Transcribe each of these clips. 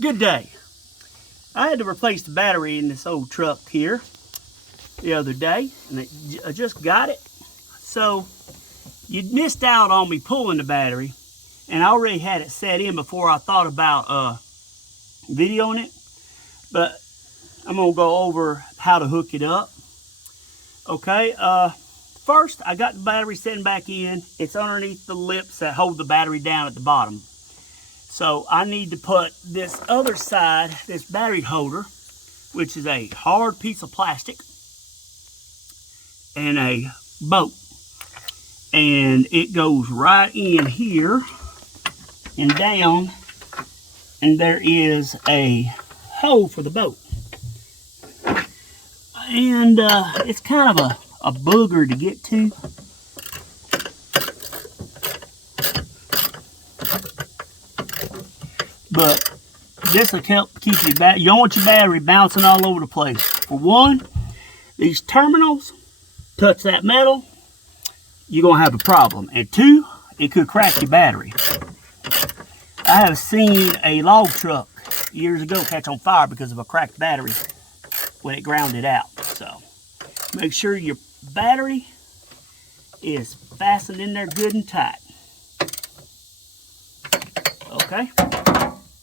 Good day. I had to replace the battery in this old truck here the other day, and I just got it. So you missed out on me pulling the battery, and I already had it set in before I thought about videoing it. But I'm gonna go over how to hook it up. Okay, first I got the battery setting back in. It's underneath the lips that hold the battery down at the bottom. So I need to put this other side, this battery holder, which is a hard piece of plastic, and a bolt. And it goes right in here and down, and there is a hole for the bolt. And it's kind of a booger to get to. But this will help keep you back. You don't want your battery bouncing all over the place. For one, these terminals touch that metal, you're gonna have a problem. And two, it could crack your battery. I have seen a log truck years ago catch on fire because of a cracked battery when it grounded out. So make sure your battery is fastened in there good and tight. Okay?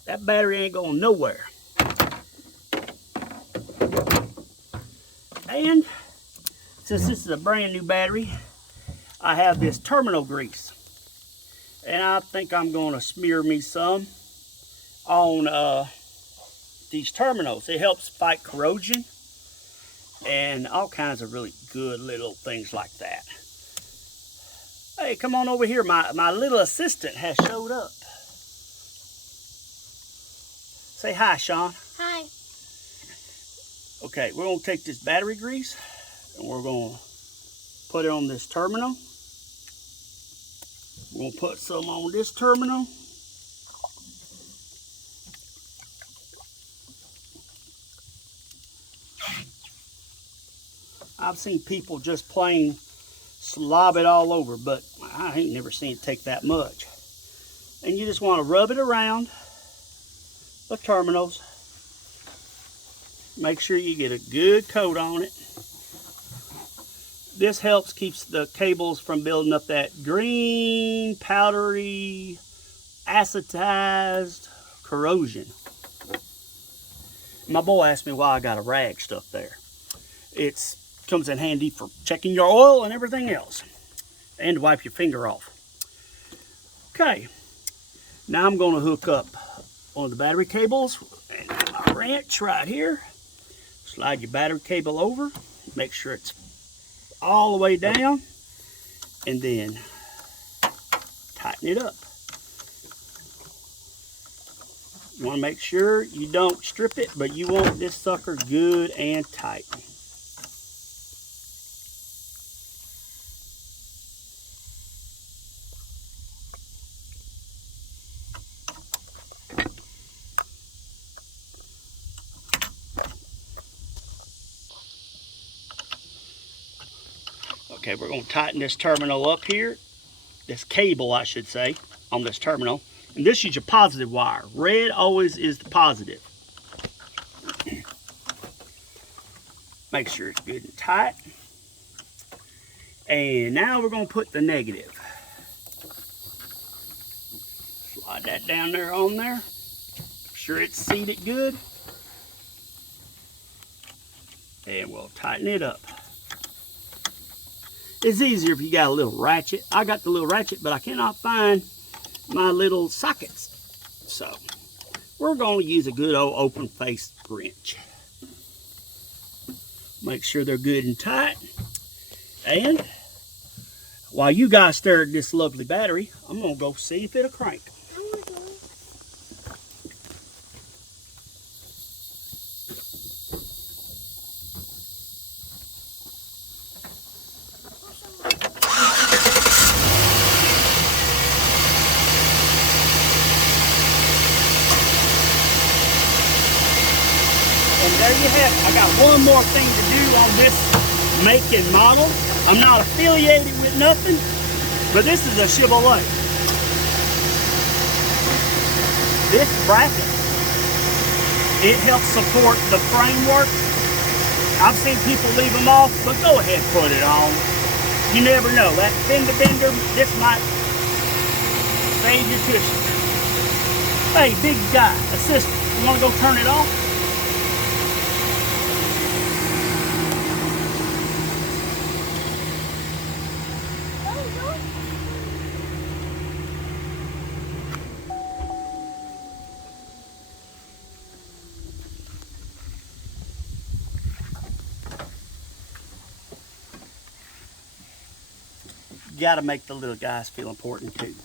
That battery ain't going nowhere. And since this is a brand new battery, I have this terminal grease. And I think I'm going to smear me some on these terminals. It helps fight corrosion and all kinds of really good little things like that. Hey, come on over here. My little assistant has showed up. Say hi, Sean. Hi. Okay, we're going to take this battery grease and we're going to put it on this terminal. We're going to put some on this terminal. I've seen people just plain slob it all over, but I ain't never seen it take that much. And you just want to rub it around the terminals. Make sure you get a good coat on it. This helps keeps the cables from building up that green, powdery, acetized corrosion. My boy asked me why I got a rag stuff there. It comes in handy for checking your oil and everything else, and to wipe your finger off. Okay, now I'm going to hook up one of the battery cables and my wrench right here. Slide your battery cable over, make sure it's all the way down, and then tighten it up. You want to make sure you don't strip it, but you want this sucker good and tight. Okay, we're going to tighten this terminal up here, this cable I should say, on this terminal. And this is your positive wire. Red always is the positive. Make sure it's good and tight. And now we're going to put the negative. Slide that down there on there. Make sure it's seated good. And we'll tighten it up. It's easier if you got a little ratchet. I got the little ratchet, but I cannot find my little sockets. So we're going to use a good old open face wrench. Make sure they're good and tight. And while you guys stare at this lovely battery, I'm going to go see if it'll crank. And there you have it. I got one more thing to do on this make and model. I'm not affiliated with nothing, but this is a Chevrolet. This bracket It helps support the framework. I've seen people leave them off, but go ahead and put it on. You never know. That fender bender, this might save your cushion. Hey, big guy, assistant, you want to go turn it off? You got to make the little guys feel important too.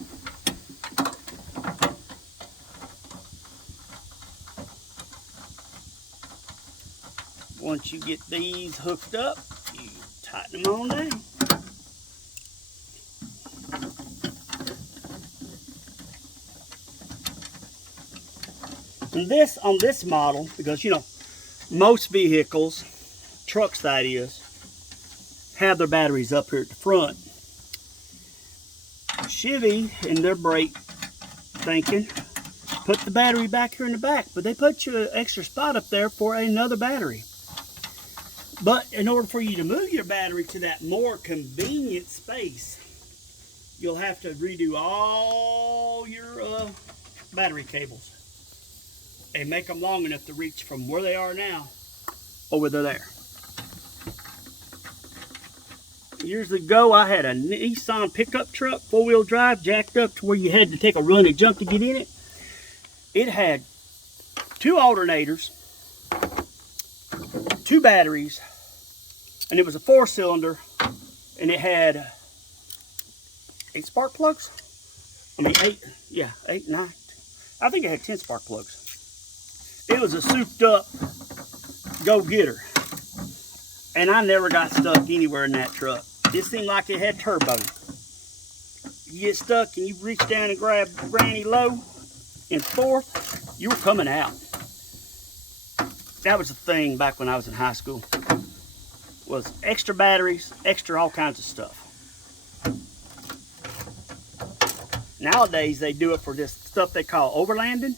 Once you get these hooked up, you tighten them on down. And this, on this model, because you know, most vehicles, trucks that is, have their batteries up here at the front. Chevy, in their brake thinking, put the battery back here in the back, but they put you an extra spot up there for another battery. But in order for you to move your battery to that more convenient space, you'll have to redo all your battery cables and make them long enough to reach from where they are now over to there. Years ago, I had a Nissan pickup truck, 4-wheel drive, jacked up to where you had to take a run and jump to get in it. It had 2 alternators, 2 batteries, and it was a 4-cylinder, and it had 8 spark plugs. I mean, 8, 9. I think it had 10 spark plugs. It was a souped up go-getter, and I never got stuck anywhere in that truck. It seemed like it had turbo. You get stuck and you reach down and grab granny low in 4th, you were coming out. That was the thing back when I was in high school, was extra batteries, extra all kinds of stuff. Nowadays they do it for this stuff they call overlanding,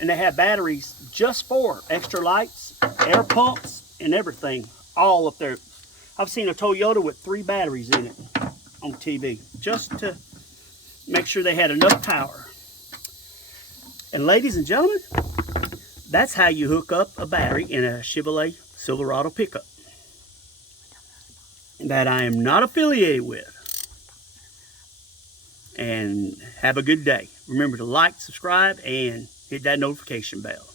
and they have batteries just for extra lights, air pumps, and everything all up there. I've seen a Toyota with 3 batteries in it on TV, just to make sure they had enough power. And ladies and gentlemen, that's how you hook up a battery in a Chevrolet Silverado pickup that I am not affiliated with. And have a good day. Remember to like, subscribe, and hit that notification bell.